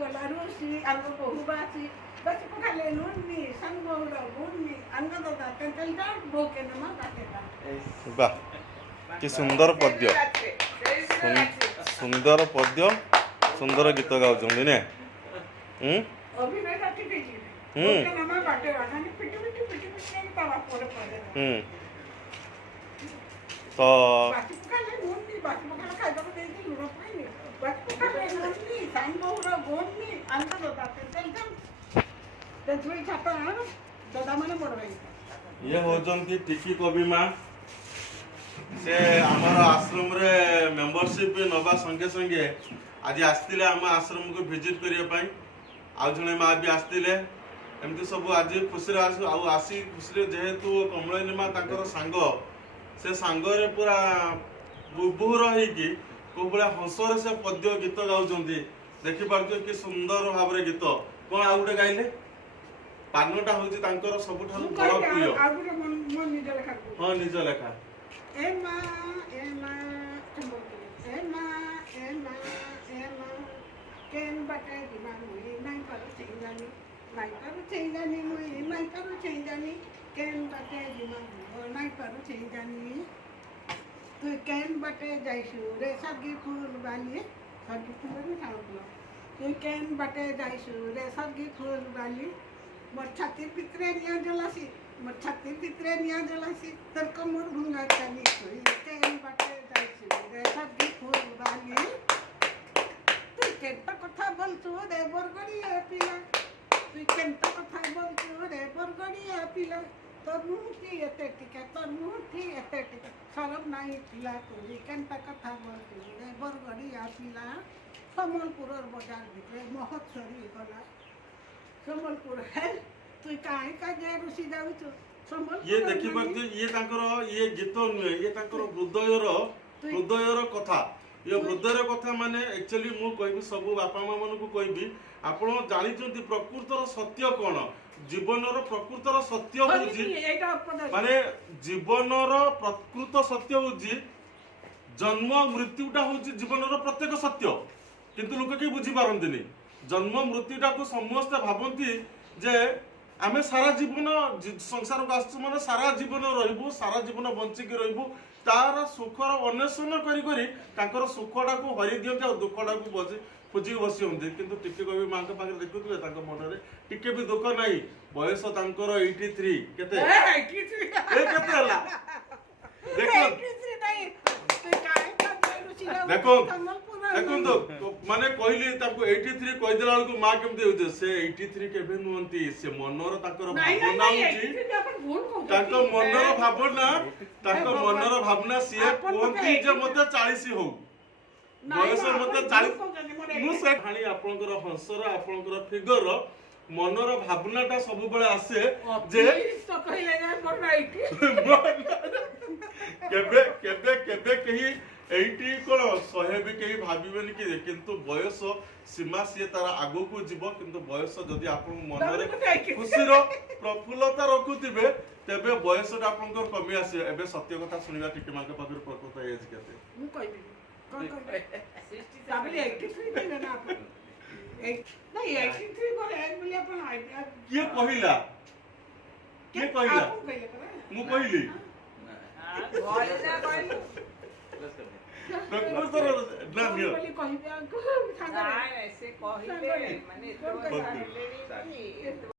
गला रुसी अंग बहुबासी बस पकाले नुनी संगोर गुनी अंग दादा कंकलका भोके नमा काटेता वाह कि सुंदर पद्य सुंदर पद्य सुंदर गीत गाउछन ने अभिनय काटी देजी भोके नमा काटेवा खाली पिटी पिटी पिटी पिटी तावा पोरे पोरे तो बाकी पकाले नुनी बाकी पकाले खाइबा को देजी लुण पाइनी बाकी पकाले नुनी संगोर गुनी अंग दादा कंकलका ते दुई छाता दादा माने बड़ भाई ये होजन की टिकी कवि माँ से आमर आश्रम रे मेंबरशिप नवा संगे संगे आज आसते आम आश्रम को विजिट करने आउ जड़े माँ भी आसते एमती सब आज खुशी आसी खुशी जेहेतु कमलिनी माँ तांकर सांग से सांगरे पूरा बुबुर होगी कौ भाया हंसरे से पद्य गीत गाँव देखिपार कि सुंदर भाव गीत कौन आउ गोटे गाइले पानटा हूँ सबुठ बड़ प्रिय हाँ निज लेखा तु केन बटे जाइसु रे सगी फूल बाली सगी फूल नहीं खाऊँ तु केन बटे जाइसु रे सगी फूल बाली मोर छाती भितरे निया जलासी मोर छाती भितरे निया जलासी तोर कमर भुंगा चली कोई केन बाटे जाइसु रे सगी फूल बाली तु केनता कथा बोलछु रे बरगड़िया पिला तु केनता कथा बोलछु रे बरगड़िया पिला तोर मुठी एते टिका तोर मुठी एते टिका सरब नाही पिला तु केनता कथा बोलछु रे बरगड़िया पिला समलपुर बाजार भितरे महोत्सवी गला संबलपुर है तू काहे का जे रुसी जाऊ तो संबलपुर ये देखि बक्ति ये तांकर ये गीत नुहे ये तांकर हृदयर कथा ये हृदयर कथा माने एक्चुअली मु कहबी सब बापा मां मन को कहबी आपण जानि चंती प्रकृतर सत्य कोन जीवनर प्रकृतर सत्य होजी माने जीवनर प्रकृत सत्य होजी जन्म मृत्युटा होजी जीवनर प्रत्येक सत्य किंतु लोक के बुझी पारंतिनी जन्म मृत्युटा को समस्त भावती जे आमे सारा जीवन संसार को आसु माने सारा जीवन रहिबु सारा जीवन बंचिकी रहिबु तार सुखर अन्वेषण करी करी तांकर सुखटा को हरि दियंते और दुखटा को बजे खोजी बसी होंते किंतु टिके कवि मां के पाखे देखुतले तांकर मन रे टिके भी दुख नाही बयस तांकर 83 केते 83 ए केते हला देखो 83 नाही तू काहे का रुसी जाऊ देखो देखो माने कहली ताको 83 कहि देला को मां केमते होते से 83 केबे नुंती से मनर ताकर भावना होची ताको मनर भावना से कोंती जे मते 40 हो बयस मते 40 मु से खाली आपनकर हंसर आपनकर फिगर मनर भावनाटा सब बेले आसे जे तो कहले ना मोर राइट केबे केबे केबे कही एइटी कोन सहे भी कहीं भाबिबेनी कि किंतु बयस सीमा सी तार आगो को जीव किंतु बयस जदि आपन मन रे खुशीर प्रफुल्लता रखुतिबे तेबे बयसटा आपनकर कमी आसे एबे सत्य कथा सुनिबा टिके माके पाखर प्रकृत एज केते मु कहबी कोन कोन ताबले 83 देना ना आपन नहीं 83 पर एज बोली अपन आइडिया के कहिला मु कहली घरे जा कहली प्रकृतर ना नियो बोली कहबे को ना ऐसे कहिबे माने तो